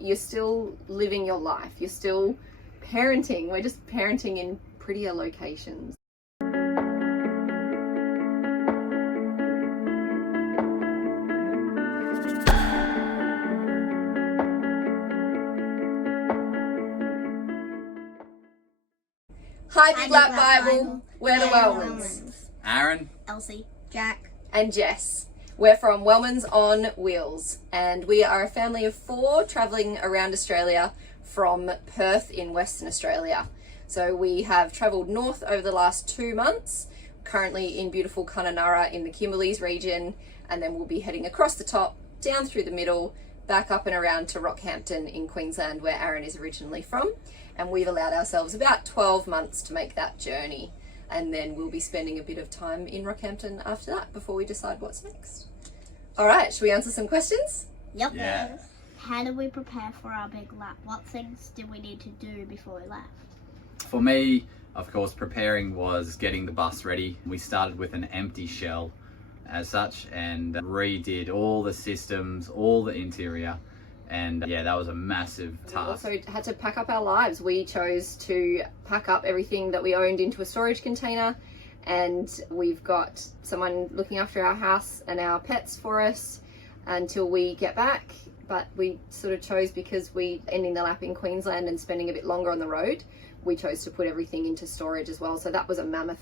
you're still living your life. You're still parenting. We're just parenting in prettier locations. Hi, Big Black Bible. We're the Wellmans. Aaron, Elsie, Jack, and Jess. We're from Wellmans on Wheels, and we are a family of 4 travelling around Australia from Perth in Western Australia. So we have travelled north over the last 2 months, currently in beautiful Kununurra in the Kimberleys region, and then we'll be heading across the top, down through the middle, back up and around to Rockhampton in Queensland, where Aaron is originally from. And we've allowed ourselves about 12 months to make that journey. And then we'll be spending a bit of time in Rockhampton after that before we decide what's next. All right, should we answer some questions? Yep. Yeah. How do we prepare for our big lap? What things did we need to do before we left? for me, of course, preparing was getting the bus ready. We started with an empty shell as such and redid all the systems, all the interior. And yeah, that was a massive task. We also had to pack up our lives. We chose to pack up everything that we owned into a storage container, and we've got someone looking after our house and our pets for us until we get back. But we sort of chose, because we ending the lap in Queensland and spending a bit longer on the road, we chose to put everything into storage as well. So that was a mammoth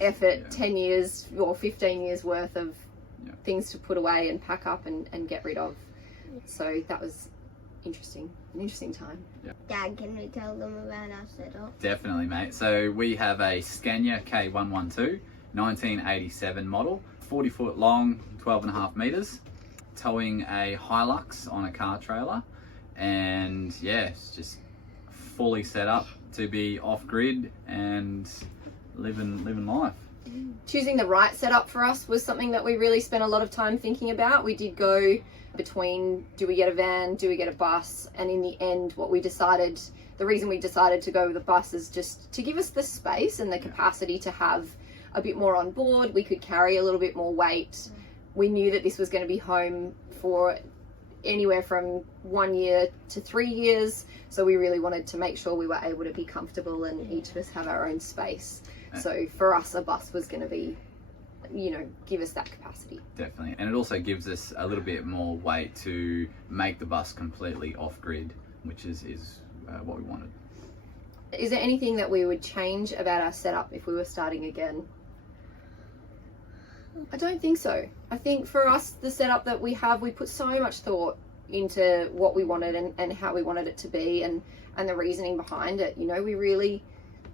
effort, yeah. 10 years or 15 years worth of things to put away and pack up and get rid of. So that was interesting, an interesting time. Yeah. Dad, can we tell them about our setup? Definitely, mate. So we have a Scania K112, 1987 model, 40 foot long, 12.5 meters, towing a Hilux on a car trailer. And yeah, it's just fully set up to be off grid and living life. Choosing the right setup for us was something that we really spent a lot of time thinking about. We did go between, do we get a van, do we get a bus? And in the end, what we decided, the reason we decided to go with a bus is just to give us the space and the capacity to have a bit more on board. We could carry a little bit more weight. We knew that this was going to be home for anywhere from 1 year to 3 years. So we really wanted to make sure we were able to be comfortable and each of us have our own space. So for us, a bus was going to be, you know, give us that capacity. Definitely. And it also gives us a little bit more weight to make the bus completely off grid, which is what we wanted. Is there anything that we would change about our setup if we were starting again? I don't think so. I think for us, the setup that we have, we put so much thought into what we wanted and how we wanted it to be and the reasoning behind it. You know, we really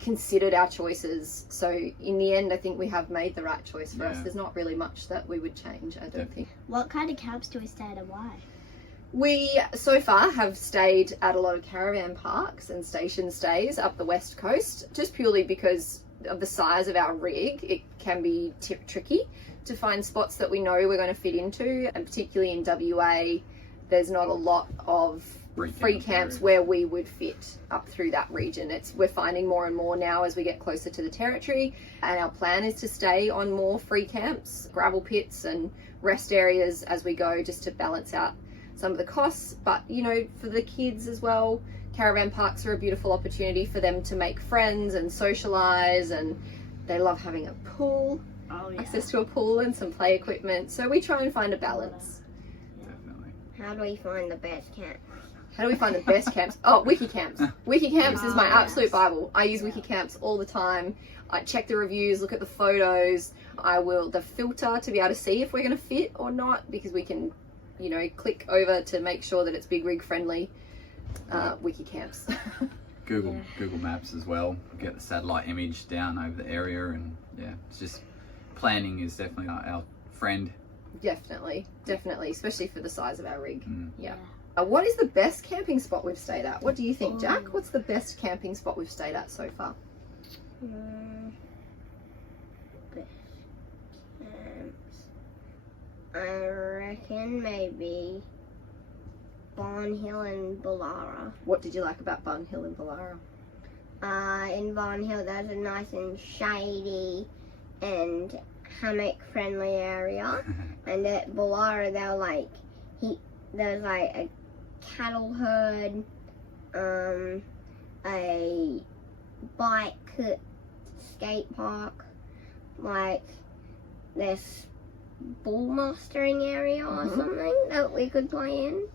considered our choices. So in the end, I think we have made the right choice for us. There's not really much that we would change, I don't think. What kind of camps do we stay at and why? We so far have stayed at a lot of caravan parks and station stays up the west coast, just purely because of the size of our rig. It can be tricky to find spots that we know we're going to fit into, and particularly in WA, there's not a lot of free camps where we would fit up through that region. We're finding more and more now as we get closer to the territory, and our plan is to stay on more free camps, gravel pits and rest areas as we go, just to balance out some of the costs. But you know, for the kids as well, caravan parks are a beautiful opportunity for them to make friends and socialize, and they love having a pool, access to a pool and some play equipment. So we try and find a balance. Definitely. How do we find the best camp? How do we find the best camps? Oh, WikiCamps. WikiCamps is my absolute Bible. I use WikiCamps all the time. I check the reviews, look at the photos. The filter to be able to see if we're going to fit or not, because we can, you know, click over to make sure that it's big rig friendly. WikiCamps. Google Maps as well. Get the satellite image down over the area, and yeah, it's just planning is definitely our friend. Definitely, especially for the size of our rig. Yeah. What is the best camping spot we've stayed at? What do you think, Jack? What's the best camping spot we've stayed at so far? Best camps. I reckon maybe Barn Hill and Bullara. What did you like about Barn Hill and Bullara? In Barn Hill, there's a nice and shady and hammock friendly area, and at Bullara, there's like cattle herd, a bike skate park, like this bull mastering area or something that we could play in.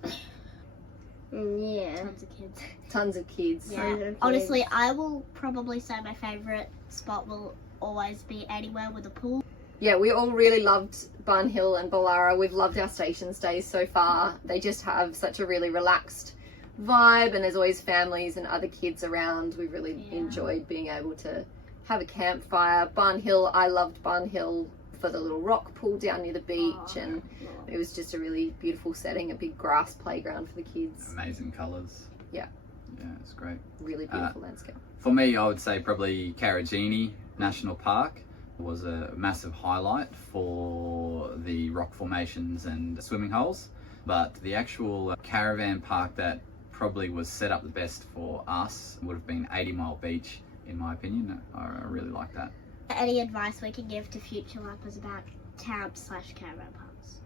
And yeah. Tons of kids. Tons of kids. Tons of kids. Honestly, I will probably say my favourite spot will always be anywhere with a pool. Yeah, we all really loved Barn Hill and Bullara. We've loved our station stays so far. They just have such a really relaxed vibe, and there's always families and other kids around. We really enjoyed being able to have a campfire. Barn Hill, I loved Barn Hill for the little rock pool down near the beach, and it was just a really beautiful setting, a big grass playground for the kids. Amazing colours. Yeah. Yeah, it's great. Really beautiful landscape. For me, I would say probably Karijini National Park was a massive highlight for the rock formations and swimming holes. But the actual caravan park that probably was set up the best for us would have been 80 Mile Beach, in my opinion. I really like that. Any advice we can give to future lappers about camp/caravan parks?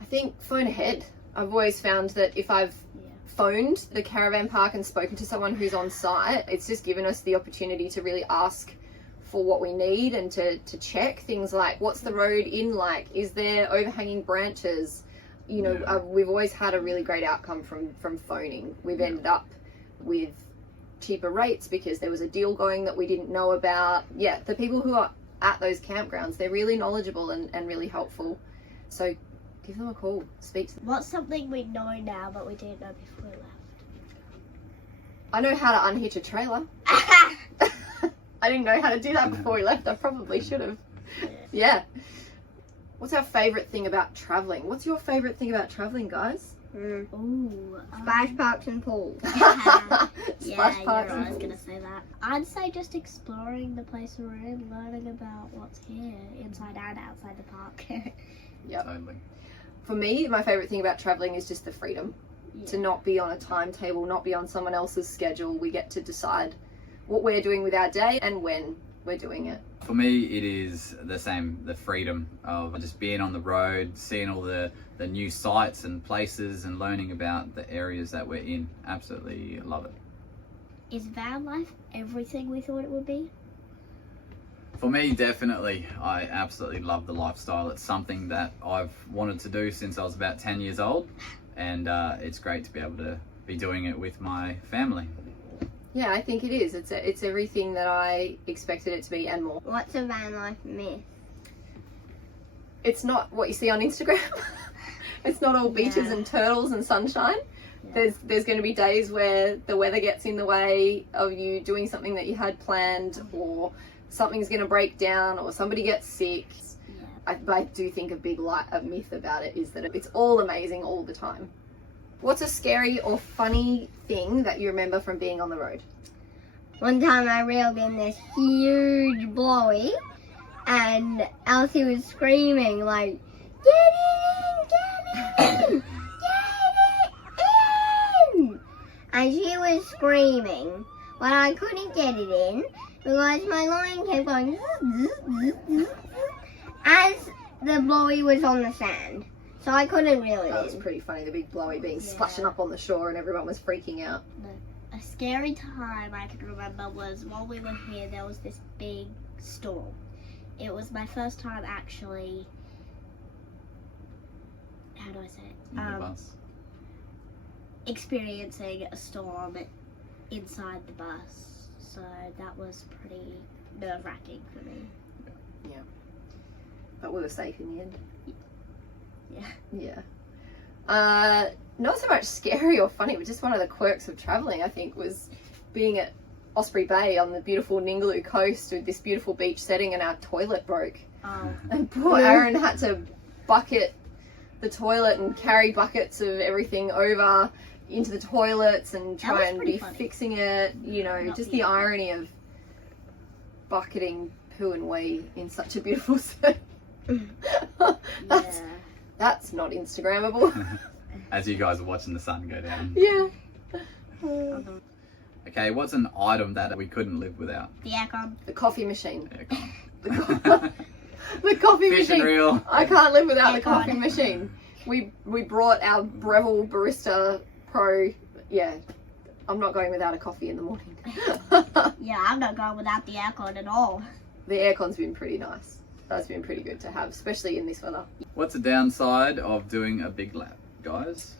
I think phone ahead. I've always found that if I've phoned the caravan park and spoken to someone who's on site, it's just given us the opportunity to really ask for what we need and to check things like, what's the road in like? Is there overhanging branches? You know, we've always had a really great outcome from phoning. We've ended up with cheaper rates because there was a deal going that we didn't know about. Yeah, the people who are at those campgrounds, they're really knowledgeable and really helpful. So give them a call, speak to them. What's something we know now but we didn't know before we left? I know how to unhitch a trailer. I didn't know how to do that before we left. I probably should have. Yeah. What's our favourite thing about travelling? What's your favourite thing about travelling, guys? Ooh. Splash parks and pools. Splash parks. I was gonna say that. I'd say just exploring the place we're in, learning about what's here, inside and outside the park. Yep. Totally. For me, my favourite thing about travelling is just the freedom. To not be on a timetable, not be on someone else's schedule. We get to decide what we're doing with our day and when we're doing it. For me, it is the same, the freedom of just being on the road, seeing all the new sites and places and learning about the areas that we're in. Absolutely love it. Is van life everything we thought it would be? For me, definitely. I absolutely love the lifestyle. It's something that I've wanted to do since I was about 10 years old, and it's great to be able to be doing it with my family. Yeah, I think it is. It's everything that I expected it to be and more. What's a van life myth? It's not what you see on Instagram. It's not all beaches and turtles and sunshine. There's going to be days where the weather gets in the way of you doing something that you had planned, or something's going to break down, or somebody gets sick. I do think a myth about it is that it's all amazing all the time. What's a scary or funny thing that you remember from being on the road? One time I reeled in this huge blowy and Elsie was screaming like, "Get it in! Get it in! Get it in!" And she was screaming, but I couldn't get it in because my line kept going as the blowy was on the sand. So I couldn't reel it in. That was pretty funny, the big blowy being splashing up on the shore and everyone was freaking out. A scary time I can remember was while we were here, there was this big storm. It was my first time actually, how do I say it? On the bus. Experiencing a storm inside the bus. So that was pretty nerve-wracking for me. Yeah. But we were safe in the end. Yeah. Not so much scary or funny, but just one of the quirks of travelling, I think, was being at Osprey Bay on the beautiful Ningaloo coast with this beautiful beach setting, and our toilet broke. Oh. And poor Aaron had to bucket the toilet and carry buckets of everything over into the toilets and try and be fixing it. You know, just the irony of bucketing poo and wee in such a beautiful setting. That's not Instagrammable. As you guys are watching the sun go down. Yeah. Okay, what's an item that we couldn't live without? The aircon. The coffee machine. Aircon. The coffee Fish machine. and reel. I can't live without the coffee machine. We brought our Breville Barista Pro. Yeah, I'm not going without a coffee in the morning. Yeah, I'm not going without the aircon at all. The aircon's been pretty nice. That's been pretty good to have, especially in this weather. What's the downside of doing a big lap, guys?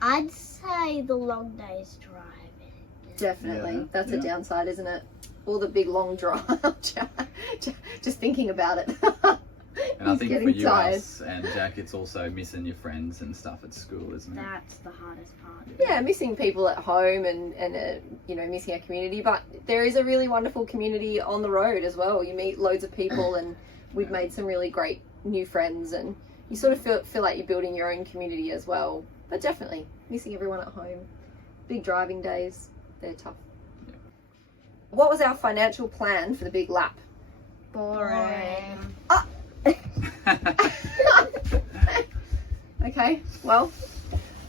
I'd say the long days driving. Definitely. Yeah, That's a yeah. downside, isn't it? All the big long drive. Just thinking about it. And I He's think for getting you tired. Elsie, and Jack, it's also missing your friends and stuff at school, isn't it? That's the hardest part. Yeah, missing people at home and missing our community. But there is a really wonderful community on the road as well. You meet loads of people, and we've made some really great new friends, and you sort of feel like you're building your own community as well. But definitely missing everyone at home. Big driving days, they're tough. Yeah. What was our financial plan for the big lap? Boring. Okay, well,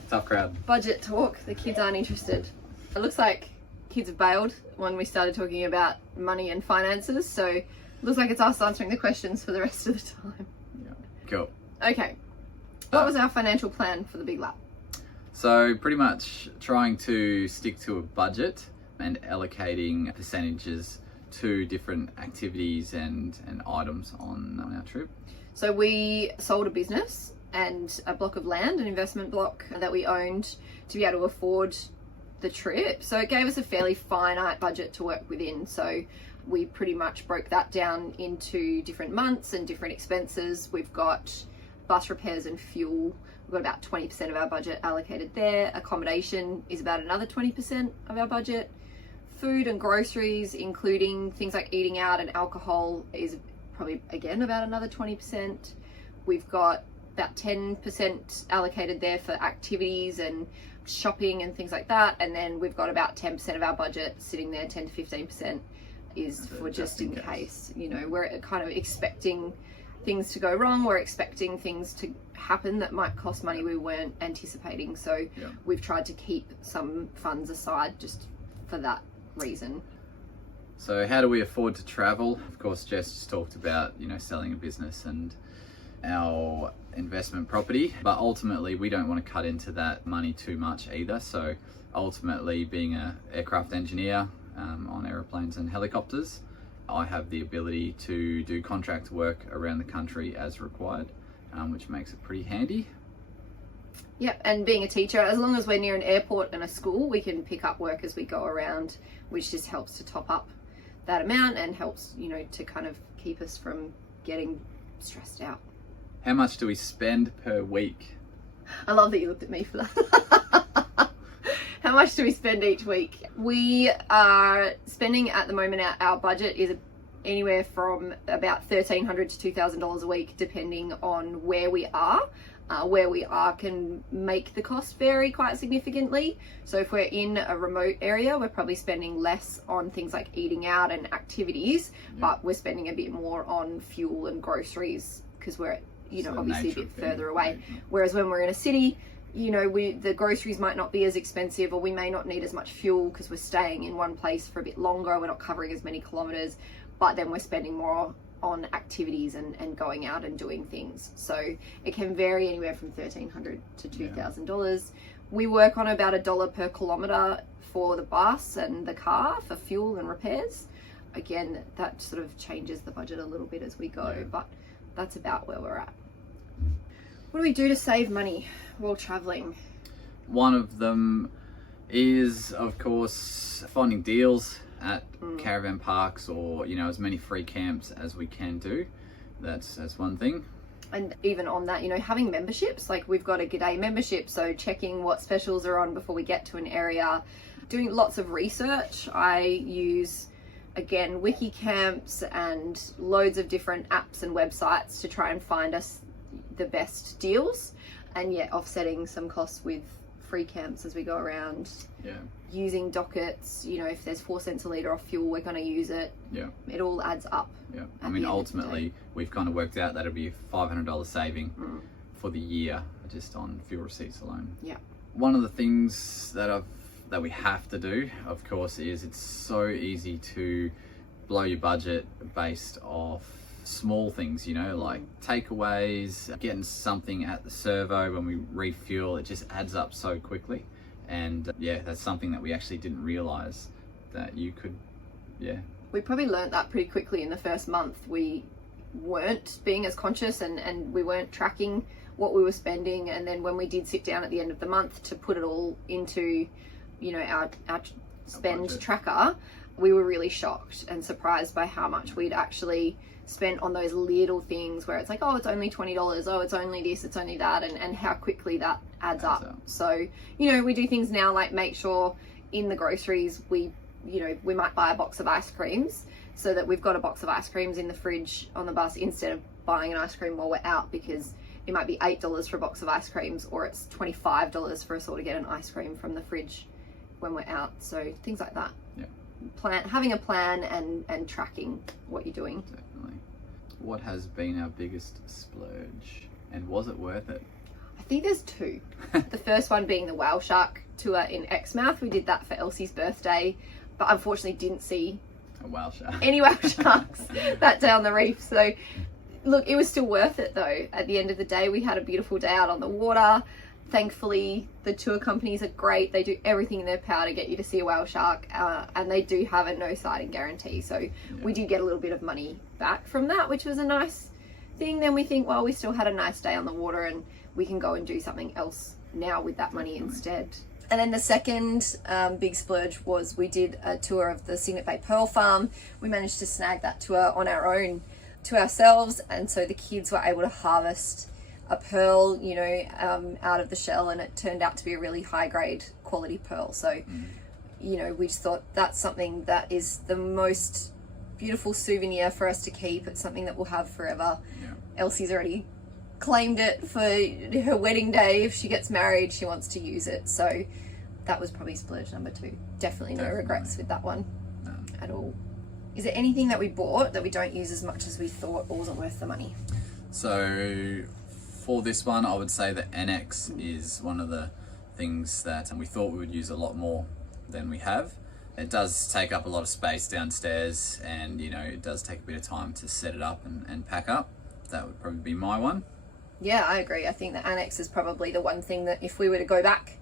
Tough crowd. budget talk. The kids aren't interested. It looks like kids have bailed when we started talking about money and finances, so it looks like it's us answering the questions for the rest of the time. Yeah. Cool. Okay, what was our financial plan for the big lap? So pretty much trying to stick to a budget and allocating percentages to different activities and items on our trip. So we sold a business and a block of land, an investment block that we owned, to be able to afford the trip. So it gave us a fairly finite budget to work within. So we pretty much broke that down into different months and different expenses. We've got bus repairs and fuel. We've got about 20% of our budget allocated there. Accommodation is about another 20% of our budget. Food and groceries, including things like eating out and alcohol, is probably again about another 20%. We've got about 10% allocated there for activities and shopping and things like that, and then we've got about 10% of our budget sitting there. 10 to 15% is for just in case. We're kind of expecting things to go wrong, we're expecting things to happen that might cost money we weren't anticipating, so we've tried to keep some funds aside just for that reason. So how do we afford to travel? Of course, Jess just talked about, selling a business and our investment property, but ultimately we don't want to cut into that money too much either. So ultimately, being an aircraft engineer on aeroplanes and helicopters, I have the ability to do contract work around the country as required, which makes it pretty handy. Yep, and being a teacher, as long as we're near an airport and a school, we can pick up work as we go around, which just helps to top up that amount and helps, to kind of keep us from getting stressed out. How much do we spend per week? I love that you looked at me for that. How much do we spend each week? We are spending at the moment, our budget is anywhere from about $1,300 to $2,000 a week, depending on where we are. Where we are can make the cost vary quite significantly. So if we're in a remote area, we're probably spending less on things like eating out and activities, but we're spending a bit more on fuel and groceries because we're, obviously a bit further away. Whereas when we're in a city, the groceries might not be as expensive, or we may not need as much fuel because we're staying in one place for a bit longer. We're not covering as many kilometers, but then we're spending more on activities and going out and doing things. So it can vary anywhere from $1,300 to $2,000. We work on about $1 per kilometer for the bus and the car for fuel and repairs. Again, that sort of changes the budget a little bit as we go, but that's about where we're at. What do we do to save money while traveling? One of them is, of course, finding deals at caravan parks, or as many free camps as we can do. That's one thing. And even on that, having memberships, like we've got a G'day membership, so checking what specials are on before we get to an area, doing lots of research. I use, again, WikiCamps and loads of different apps and websites to try and find us the best deals, and offsetting some costs with free camps as we go around. Using dockets, if there's 4 cents a litre off fuel, we're going to use it. It all adds up. I mean, ultimately we've kind of worked out that it'll be a $500 saving for the year just on fuel receipts alone. One of the things that we have to do, of course, is it's so easy to blow your budget based off small things, you know, like takeaways, getting something at the servo when we refuel, it just adds up so quickly. And yeah, that's something that we actually didn't realize that you could, yeah. We probably learnt that pretty quickly in the first month. We weren't being as conscious and we weren't tracking what we were spending. And then when we did sit down at the end of the month to put it all into, you know, our spend tracker, we were really shocked and surprised by how much we'd actually spent on those little things where it's like, oh, it's only $20, oh, it's only this, it's only that, and how quickly that adds up. So, you know, we do things now like make sure in the groceries we might buy a box of ice creams so that we've got a box of ice creams in the fridge on the bus instead of buying an ice cream while we're out, because it might be $8 for a box of ice creams, or it's $25 for us all to get an ice cream from the fridge when we're out. So things like that. Yeah. Having a plan and tracking what you're doing. Definitely. What has been our biggest splurge, and was it worth it? I think there's two. The first one being the whale shark tour in Exmouth. We did that for Elsie's birthday, but unfortunately didn't see A whale shark. any whale sharks that day on the reef. So look, it was still worth it though. At the end of the day, we had a beautiful day out on the water. Thankfully, the tour companies are great. They do everything in their power to get you to see a whale shark, and they do have a no sighting guarantee. So we did get a little bit of money back from that, which was a nice thing. Then we think, well, we still had a nice day on the water and we can go and do something else now with that money instead. And then the second big splurge was we did a tour of the Signet Bay Pearl Farm. We managed to snag that tour on our own to ourselves, and so the kids were able to harvest a pearl, you know, out of the shell, and it turned out to be a really high grade quality pearl. So, you know, we just thought that's something that is the most beautiful souvenir for us to keep. It's something that we'll have forever. Yeah. Elsie's already claimed it for her wedding day. If she gets married, she wants to use it. So that was probably splurge number 2. Definitely no regrets with that one at all. Is there anything that we bought that we don't use as much as we thought or wasn't worth the money? So for this one, I would say the NX is one of the things that we thought we would use a lot more than we have. It does take up a lot of space downstairs, and you know, it does take a bit of time to set it up and pack up. That would probably be my one. Yeah, I agree. I think the Annex is probably the one thing that if we were to go back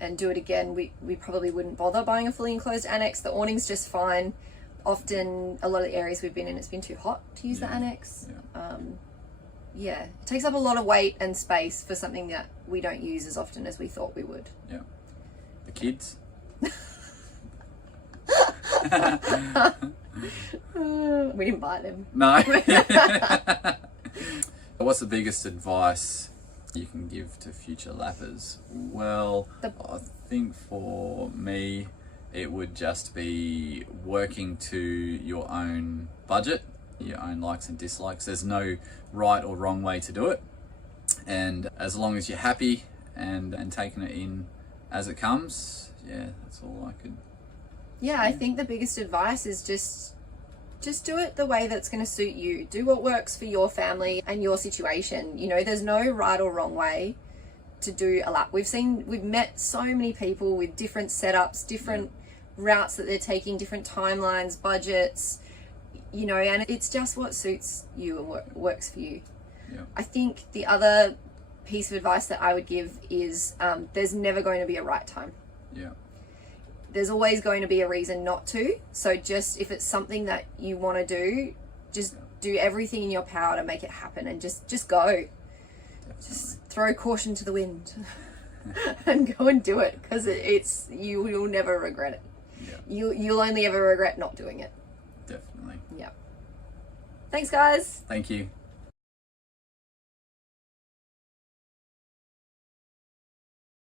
and do it again, we probably wouldn't bother buying a fully enclosed Annex. The awning's just fine. Often, a lot of the areas we've been in, it's been too hot to use the Annex. Yeah, it takes up a lot of weight and space for something that we don't use as often as we thought we would. Yeah. The kids? We didn't buy them. No. What's the biggest advice you can give to future lappers? Well, I think for me, it would just be working to your own budget, your own likes and dislikes. There's no right or wrong way to do it, and as long as you're happy and taking it in as it comes, yeah, that's all I could. Yeah, I think the biggest advice is just do it the way that's going to suit you. Do what works for your family and your situation. You know, there's no right or wrong way to do a lap. We've met so many people with different setups, different routes that they're taking, different timelines, budgets, you know, and it's just what suits you and works for you. Yeah. I think the other piece of advice that I would give is there's never going to be a right time. Yeah. There's always going to be a reason not to. So just if it's something that you want to do, just do everything in your power to make it happen, and just go. Definitely. Just throw caution to the wind and go and do it, because you'll never regret it. Yeah. You'll only ever regret not doing it. Definitely. Yeah. Thanks, guys. Thank you.